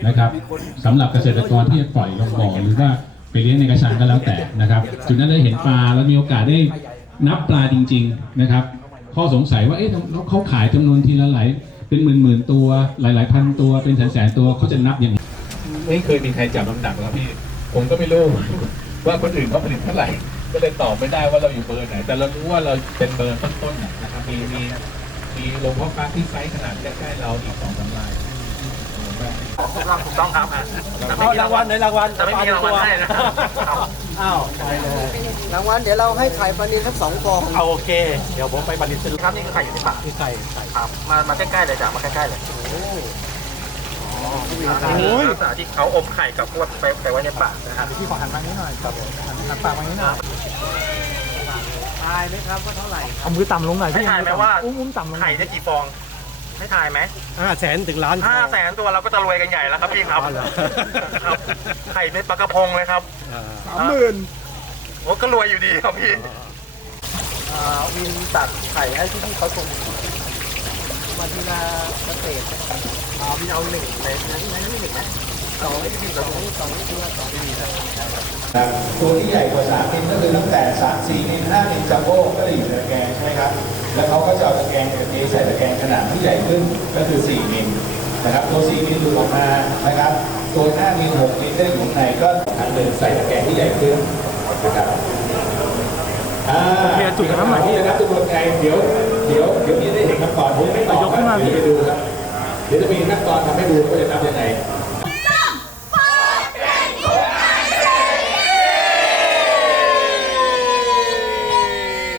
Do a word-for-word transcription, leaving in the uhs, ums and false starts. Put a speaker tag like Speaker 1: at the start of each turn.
Speaker 1: นะครับสำหรับเกษตรกรที่จะปล่อยลงบ่อหรือว่าไปเลี้ยงในกระชังก็แล้วแต่นะครับจุดนั้นได้เห็นปลาแล้วมีโอกาสได้นับปลาจริงๆนะครับข้อสงสัยว่าเอ๊ะเขาขายจำนวนทีละหลายเป็นหมื่นๆตัวหลายๆพันตัวเป็นแสนๆตัวเขาจะนับยังไงไม่เคยมีใครจับน้ำหนักแล้วพี่ผมก็ไม่รู้ว่าคนอื่นเขาผลิตเท่าไหร่ก็เลยตอบไม่ได้ว่าเราอยู่เบอร์ไหนแต่เรารู้ว่าเราเป็นเบอร์ต้นๆนะครับมีมีมีโรงเพาะปลาที่ไซส์ขนาดใกล้ๆเราอีกสองสามราย
Speaker 2: ถูกต้องครับ
Speaker 3: เอารางวัลในรางวัล
Speaker 2: จะไม่มีรางวัลให้นะ
Speaker 3: อ้าวใช่เลย
Speaker 4: รางวัลเดี๋ยวเราให้ไข่ปลานิลทั้งสองฟอง
Speaker 3: เอาโอเคเดี๋ยวผมไปบันทึกซื้อ
Speaker 2: ครับนี่คือไข่อยู่ในปาก
Speaker 3: ที่ไข่ไข่
Speaker 2: ครับมามาใกล้ๆเลยจ้ะมาใกล้ๆเลย
Speaker 3: โอ้
Speaker 2: นี่คือลักษณะที่เขาอมไข่กับพวกไปไปไว้ในปากนะครับ
Speaker 3: พี่ขอหันทางนี้หน่อยครับหันปากมานี้หน่อย
Speaker 4: ทายไหมครับว่าเท่าไหร่
Speaker 3: เอามือต่ำลงหน่อย
Speaker 2: ให้ทายไหมว่า
Speaker 3: อุ้มต่ำลง
Speaker 2: ไข่ได้กี่ฟองให้ทายไหม
Speaker 3: ห้าแสนถึงล้าน
Speaker 2: ห้าแสนตัวเราก็จะรวยกันใหญ่แล้วครับพี่ครับไข่เป็นปลากระพงเลยครับ
Speaker 3: สามหมื่น
Speaker 2: โอ้ก็รวยอยู่ดีครับพี่
Speaker 4: วินตัดไข่ให้ที่ที่เขาชมมาทีนาเกษตร
Speaker 2: เอาพี่เอาหนึ่งในนั้นในนั้นไม่หนึ่งนะ
Speaker 4: สองที่สองสองที่ว่าสองที่มีนะ
Speaker 5: ตัวที่ใหญ่กว่าสามมิลก็คือตั้งแต่สามสี่มิลห้ามิลจัมโบ้ก็จะอยู่ในตะแกรงใช่ไหมครับแล้วเขาก็จะเอาตะแกรงเนี่ยเทใส่ตะแกรงขนาดที่ใหญ่ขึ้นก็คือสี่มิลนะครับตัวสี่มิลดูออกมานะครับตัวห้ามิลหกมิลได้อยู่ในก็ทางเดินใส่ตะแกรงที่ใหญ่ขึ้นนะครับอ่า
Speaker 3: เพียจุดน้ำหนักที่
Speaker 5: นะครับทุกคนไงเดี๋ยวเดี๋ยวเดี๋ยวพี่ได้เห็นขั้นตอนผมไม่ตอบครับเดี๋ยวไปดูครับเดี๋ยวจะมีขั้นตอนทำให้ดูว่าจะทำยังไง